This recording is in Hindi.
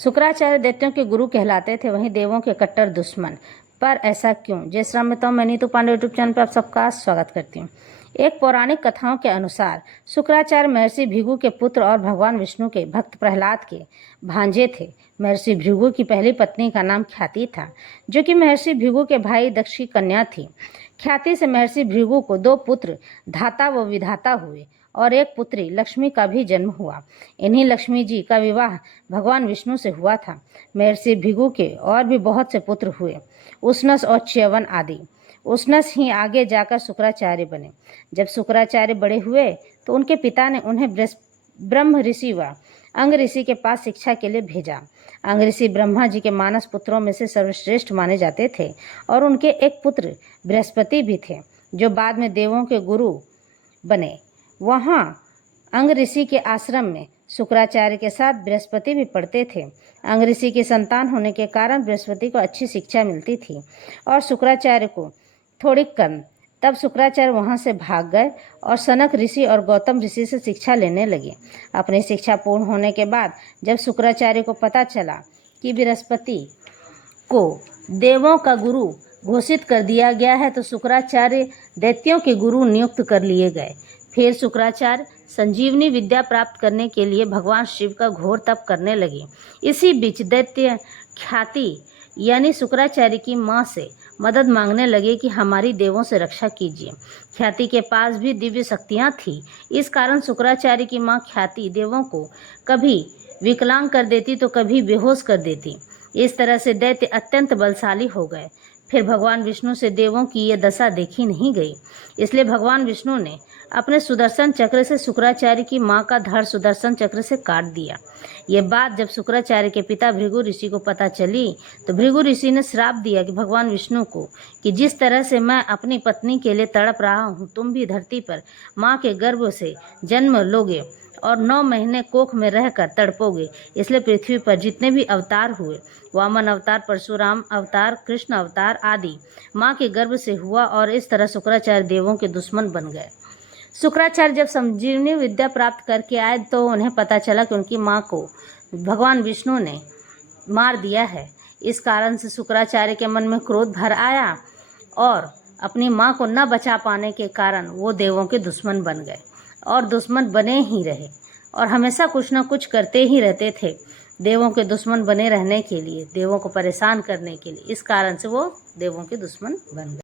शुक्राचार्य दैत्यों के गुरु कहलाते थे, वहीं देवों के कट्टर दुश्मन। पर ऐसा क्यों? जय श्री राम मित्रों, मैं नीतू पांडे यूट्यूब चैनल पर आप सबका स्वागत करती हूँ। एक पौराणिक कथाओं के अनुसार शुक्राचार्य महर्षि भृगु के पुत्र और भगवान विष्णु के भक्त प्रहलाद के भांजे थे। महर्षि भृगु की पहली पत्नी का नाम ख्याति था, जो कि महर्षि भृगु के भाई दक्ष की कन्या थी। ख्याति से महर्षि भृगु को 2 पुत्र धाता व विधाता हुए और एक पुत्री लक्ष्मी का भी जन्म हुआ। इन्हीं लक्ष्मी जी का विवाह भगवान विष्णु से हुआ था। महर्षि भृगु के और भी बहुत से पुत्र हुए, उष्णस और च्यवन आदि। उष्णस ही आगे जाकर शुक्राचार्य बने। जब शुक्राचार्य बड़े हुए तो उनके पिता ने उन्हें ब्रह्म ऋषि व अंग ऋषि के पास शिक्षा के लिए भेजा। अंग ऋषि ब्रह्मा जी के मानस पुत्रों में से सर्वश्रेष्ठ माने जाते थे और उनके एक पुत्र बृहस्पति भी थे, जो बाद में देवों के गुरु बने। वहाँ अंग ऋषि के आश्रम में शुक्राचार्य के साथ बृहस्पति भी पढ़ते थे। अंग ऋषि की संतान होने के कारण बृहस्पति को अच्छी शिक्षा मिलती थी और शुक्राचार्य को थोड़ी कम। तब शुक्राचार्य वहाँ से भाग गए और सनक ऋषि और गौतम ऋषि से शिक्षा लेने लगे। अपनी शिक्षा पूर्ण होने के बाद जब शुक्राचार्य को पता चला कि बृहस्पति को देवों का गुरु घोषित कर दिया गया है, तो शुक्राचार्य दैत्यों के गुरु नियुक्त कर लिए गए। फिर शुक्राचार्य संजीवनी विद्या प्राप्त करने के लिए भगवान शिव का घोर तप करने लगे। इसी बीच दैत्य ख्याति यानी शुक्राचार्य की माँ से मदद मांगने लगे कि हमारी देवों से रक्षा कीजिए। ख्याति के पास भी दिव्य शक्तियाँ थी। इस कारण शुक्राचार्य की माँ ख्याति देवों को कभी विकलांग कर देती तो कभी बेहोश कर देती। इस तरह से दैत्य अत्यंत बलशाली हो गए। फिर भगवान विष्णु से देवों की ये दशा देखी नहीं गई, इसलिए भगवान विष्णु ने अपने सुदर्शन चक्र से शुक्राचार्य की मां का धड़ सुदर्शन चक्र से काट दिया। ये बात जब शुक्राचार्य के पिता भृगु ऋषि को पता चली तो भृगु ऋषि ने श्राप दिया कि भगवान विष्णु को कि जिस तरह से मैं अपनी पत्नी के लिए तड़प रहा हूँ, तुम भी धरती पर माँ के गर्भ से जन्म लोगे और 9 महीने कोख में रहकर तड़पोगे। इसलिए पृथ्वी पर जितने भी अवतार हुए, वामन अवतार, परशुराम अवतार, कृष्ण अवतार आदि माँ के गर्भ से हुआ और इस तरह शुक्राचार्य देवों के दुश्मन बन गए। शुक्राचार्य जब संजीवनी विद्या प्राप्त करके आए तो उन्हें पता चला कि उनकी माँ को भगवान विष्णु ने मार दिया है। इस कारण से शुक्राचार्य के मन में क्रोध भर आया और अपनी माँ को न बचा पाने के कारण वो देवों के दुश्मन बन गए और दुश्मन बने ही रहे और हमेशा कुछ न कुछ करते ही रहते थे देवों के दुश्मन बने रहने के लिए, देवों को परेशान करने के लिए। इस कारण से वो देवों के दुश्मन बन गए।